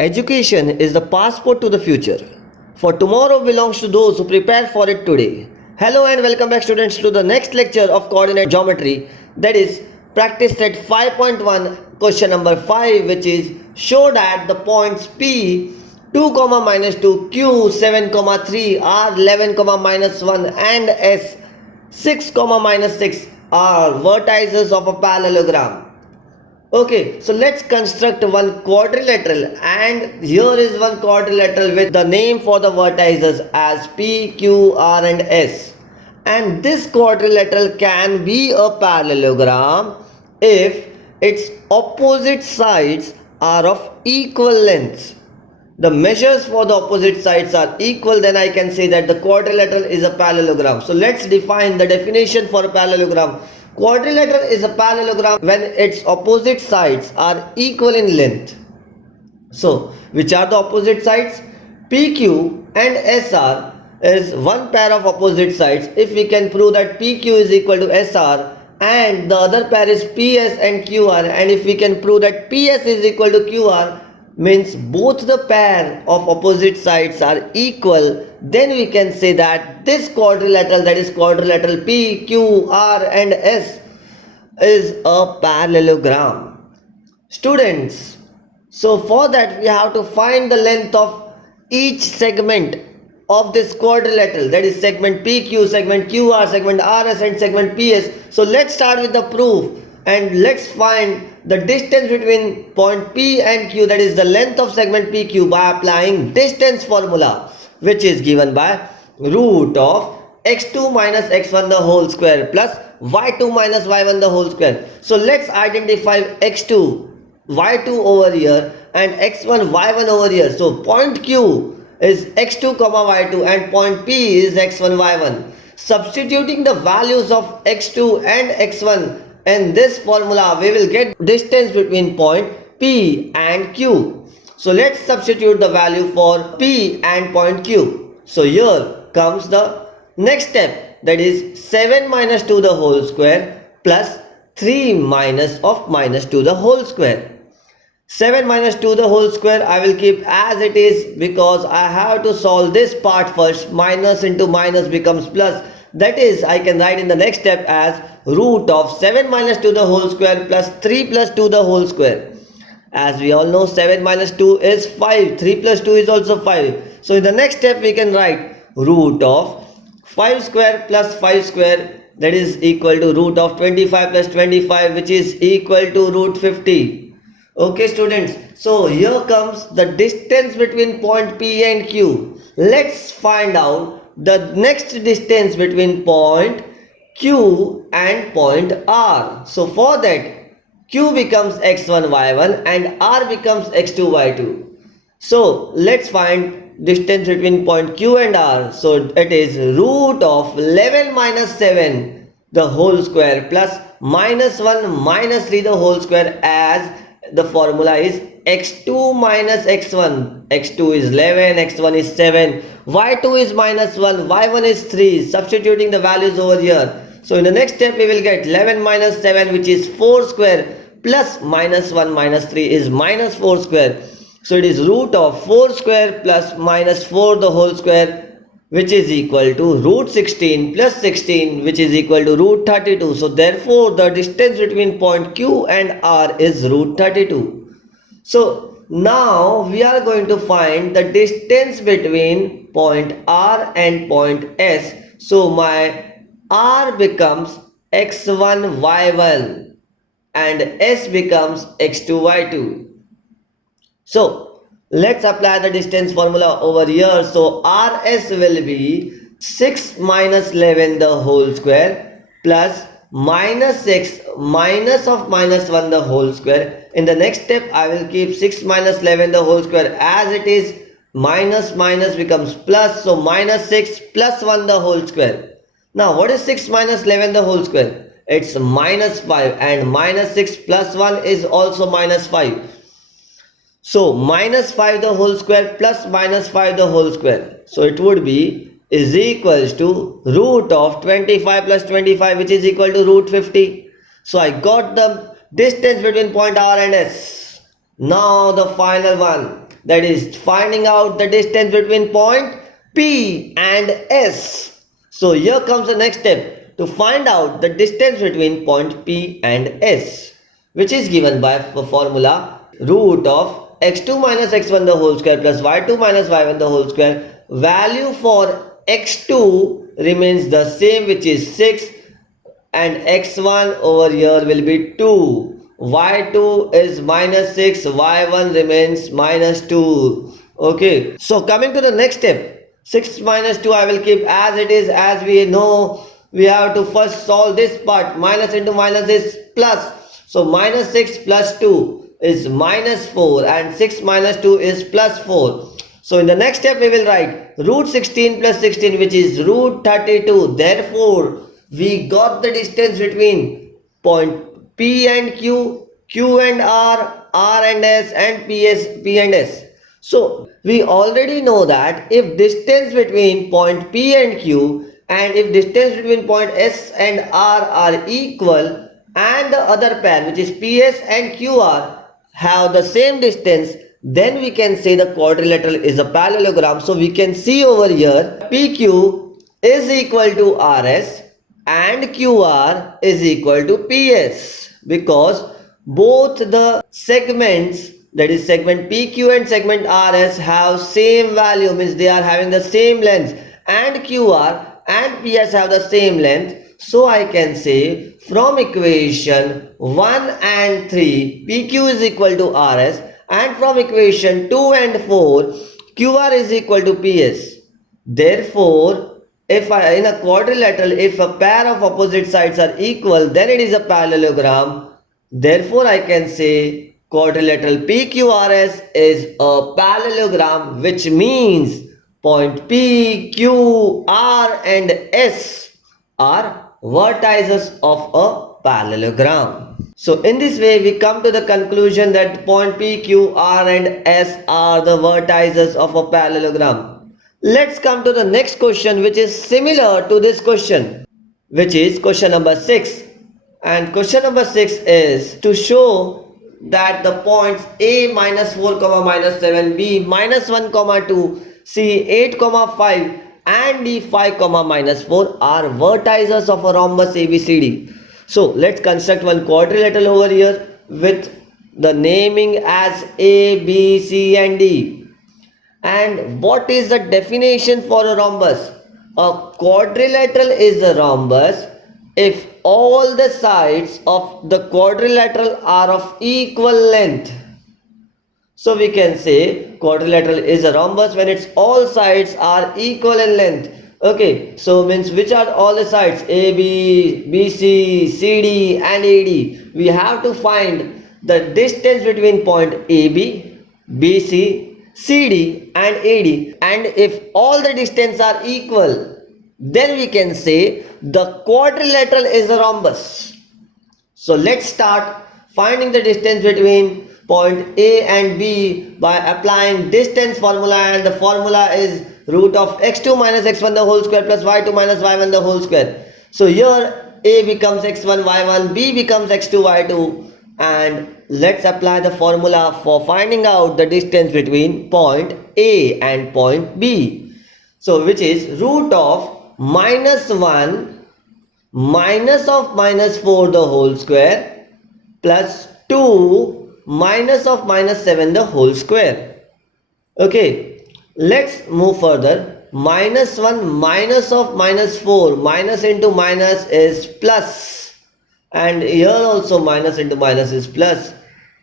Education is the passport to the future. For tomorrow belongs to those who prepare for it today. Hello and welcome back students to the next lecture of coordinate geometry, that is practice set 5.1 question number 5, which is show that the points P 2, minus 2, Q 7, 3, R 11, minus 1 and S 6, minus 6 are vertices of a parallelogram. Okay, so let's construct one quadrilateral, and here is one quadrilateral with the name for the vertices as P, Q, R and S. And this quadrilateral can be a parallelogram if its opposite sides are of equal lengths. The measures for the opposite sides are equal, then I can say that the quadrilateral is a parallelogram. So let's define the definition for a parallelogram. Quadrilateral is a parallelogram when its opposite sides are equal in length. So, which are the opposite sides? PQ and SR is one pair of opposite sides. If we can prove that PQ is equal to SR and the other pair is PS and QR, and if we can prove that PS is equal to QR, means both the pair of opposite sides are equal, then we can say that this quadrilateral, that is quadrilateral P, Q, R and S, is a parallelogram. Students, so for that we have to find the length of each segment of this quadrilateral, that is segment PQ, segment QR, segment RS and segment PS. So let's start with the proof and let's find the distance between point P and Q, that is the length of segment PQ, by applying distance formula, which is given by root of x2 minus x1 the whole square plus y2 minus y1 the whole square. So let's identify x2, y2 over here and x1, y1 over here. So point Q is x2, y2 and point P is x1, y1. Substituting the values of x2 and x1 in this formula, we will get distance between point P and Q. So let's substitute the value for P and point Q. So here comes the next step, that is 7 minus 2 the whole square plus 3 minus of minus 2 the whole square. 7 minus 2 the whole square I will keep as it is because I have to solve this part first. Minus into minus becomes plus. That is, I can write in the next step as root of 7 minus 2 the whole square plus 3 plus 2 the whole square. As we all know, 7 minus 2 is 5. 3 plus 2 is also 5. So in the next step we can write root of 5 square plus 5 square, that is equal to root of 25 plus 25, which is equal to root 50. Okay students, so here comes the distance between point P and Q. Let's find out the next distance between point Q and point R. So for that, Q becomes x1, y1 and R becomes x2, y2. So let's find distance between point Q and R. So it is root of 11 minus 7 the whole square plus minus 1 minus 3 the whole square, as the formula is x2 minus x1. x2 is 11, x1 is 7, y2 is minus 1, y1 is 3. Substituting the values over here. So in the next step we will get 11 minus 7, which is 4 square, plus minus 1 minus 3 is minus 4 square. So it is root of 4 square plus minus 4 the whole square, which is equal to root 16 plus 16, which is equal to root 32. So therefore the distance between point Q and R is root 32. So now we are going to find the distance between point R and point S. So my R becomes x1, y1 and S becomes x2, y2. So let's apply the distance formula over here. So RS will be 6 minus 11 the whole square plus minus 6 minus of minus 1 the whole square. In the next step I will keep 6 minus 11 the whole square as it is. Minus minus becomes plus. So minus 6 plus 1 the whole square. Now what is 6 minus 11 the whole square? It's minus 5, and minus 6 plus 1 is also minus 5. So minus 5 the whole square plus minus 5 the whole square. So it would be is equals to root of 25 plus 25, which is equal to root 50. So I got the distance between point R and S. Now the final one. that is finding out the distance between point P and S. So here comes the next step to find out the distance between point P and S, which is given by the formula root of x2 minus x1 the whole square plus y2 minus y1 the whole square. Value for x2 remains the same, which is 6, and x1 over here will be 2. Y2 is minus 6, y1 remains minus 2. Okay, so coming to the next step, 6 minus 2 I will keep as it is. As we know, we have to first solve this part. Minus into minus is plus. So minus 6 plus 2 is minus 4 and 6 minus 2 is plus 4. So in the next step we will write root 16 plus 16, which is root 32. Therefore, we got the distance between point P and Q, Q and R, R and S, and P and S. So we already know that if distance between point P and Q and if distance between point S and R are equal, and the other pair, which is PS and QR, have the same distance, then we can say the quadrilateral is a parallelogram. So we can see over here PQ is equal to RS and QR is equal to PS, because both the segments, that is segment PQ and segment RS, have same value, means they are having the same length, and QR and PS have the same length. So I can say from equation 1 and 3 PQ is equal to RS, and from equation 2 and 4 QR is equal to PS. Therefore, if in a quadrilateral, if a pair of opposite sides are equal, then it is a parallelogram. Therefore, I can say quadrilateral PQRS is a parallelogram, which means point P, Q, R and S are vertices of a parallelogram. So in this way we come to the conclusion that point P, Q, R and S are the vertices of a parallelogram. Let's come to the next question, which is similar to this question, which is question number 6. And question number 6 is to show that the points A minus 4 comma minus 7, B minus 1 comma 2, C 8 comma 5 and D 5 comma minus 4 are vertices of a rhombus ABCD. So let's construct one quadrilateral over here with the naming as A, B, C and D. And what is the definition for a rhombus? A quadrilateral is a rhombus if all the sides of the quadrilateral are of equal length. So we can say quadrilateral is a rhombus when its all sides are equal in length. Okay, so means which are all the sides? AB, BC, CD and AD. We have to find the distance between point AB, BC, CD and AD, and if all the distance are equal, then we can say the quadrilateral is a rhombus. So let's start finding the distance between point A and B by applying distance formula, and the formula is root of x2 minus x1 the whole square plus y2 minus y1 the whole square. So here A becomes x1 y1, B becomes x2 y2, and let's apply the formula for finding out the distance between point A and point B. So which is root of minus 1 minus of minus 4 the whole square plus 2 minus of minus 7 the whole square. Okay, let's move further. Minus 1 minus of minus 4, minus into minus is plus, and here also minus into minus is plus.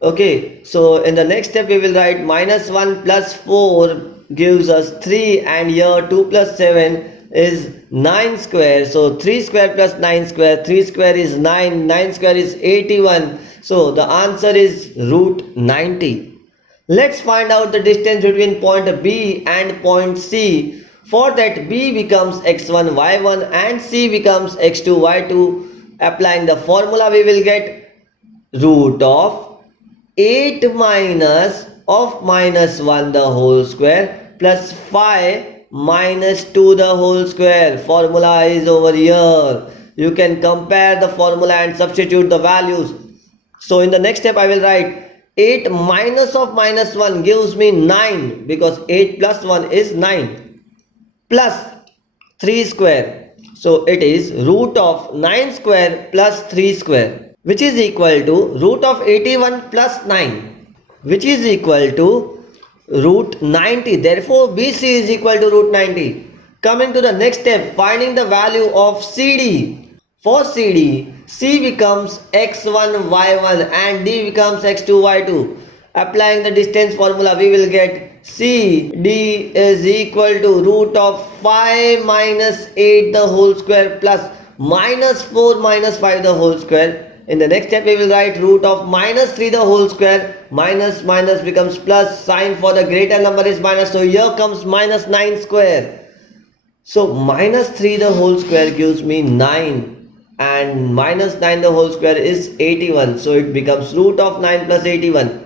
Okay, so in the next step we will write minus 1 plus 4 gives us 3, and here 2 plus 7 is 9 square. So 3 square plus 9 square, 3 square is 9, 9 square is 81. So the answer is root 90. Let's find out the distance between point B and point C. For that, B becomes x1 y1 and C becomes x2 y2. Applying the formula, we will get root of 8 minus of minus 1 the whole square plus 5 minus 2 the whole square. Formula is over here. You can compare the formula and substitute the values. So in the next step I will write 8 minus of minus 1 gives me 9, because 8 plus 1 is 9, plus 3 square. So it is root of 9 square plus 3 square, which is equal to root of 81 plus 9, which is equal to root 90. Therefore BC is equal to root 90. Coming to the next step, finding the value of CD. For CD, C becomes x1 y1 and D becomes x2 y2. Applying the distance formula, we will get CD is equal to root of 5 minus 8 the whole square plus minus 4 minus 5 the whole square. In the next step, we will write root of minus 3 the whole square. Minus minus becomes plus. Sign for the greater number is minus. So here comes minus 9 square. So minus 3 the whole square gives me 9. And minus 9 the whole square is 81. So it becomes root of 9 plus 81.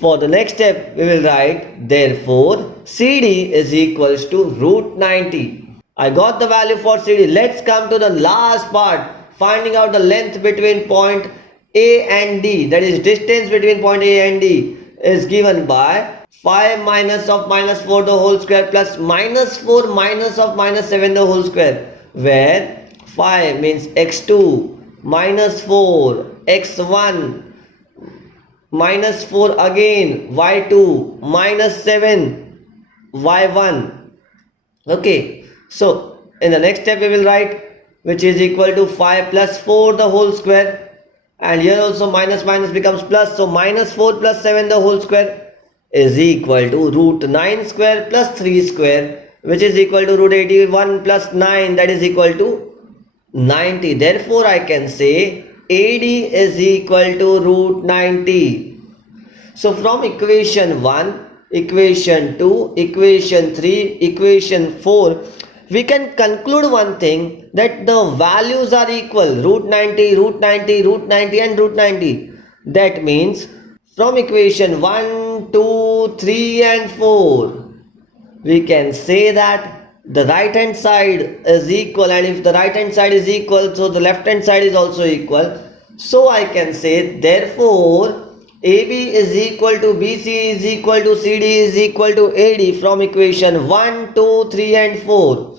For the next step, we will write therefore CD is equals to root 90. I got the value for CD. Let's come to the last part. Finding out the length between point A and D, that is distance between point A and D, is given by 5 minus of minus 4 the whole square plus minus 4 minus of minus 7 the whole square, where 5 means x2 minus 4 x1 minus 4 again y2 minus 7 y1. Okay, so in the next step we will write which is equal to 5 plus 4 the whole square, and here also minus minus becomes plus, so minus 4 plus 7 the whole square is equal to root 9 square plus 3 square, which is equal to root 81 plus 9, that is equal to 90. Therefore I can say AD is equal to root 90. So from equation 1, equation 2, equation 3, equation 4, we can conclude one thing, that the values are equal, root 90, root 90, root 90 and root 90. That means from equation 1, 2, 3 and 4, we can say that the right hand side is equal, and if the right hand side is equal, so the left hand side is also equal. So I can say therefore AB is equal to BC is equal to CD is equal to AD from equation 1, 2, 3 and 4.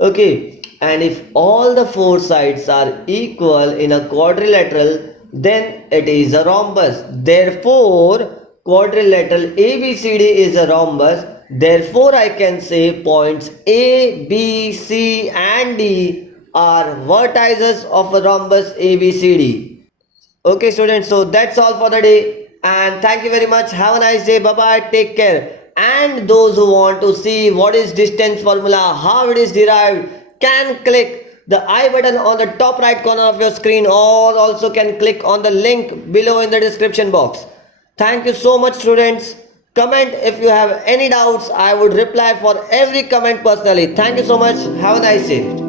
Okay, and if all the four sides are equal in a quadrilateral, then it is a rhombus. Therefore quadrilateral ABCD is a rhombus. Therefore I can say points A, B, C and D are vertices of a rhombus ABCD. Okay students, so that's all for the day, and thank you very much. Have a nice day. Bye bye. Take care. And those who want to see what is distance formula, how it is derived, can click the I button on the top right corner of your screen, or also can click on the link below in the description box. Thank you so much students. Comment if you have any doubts. I would reply for every comment personally. Thank you so much. Have a nice day.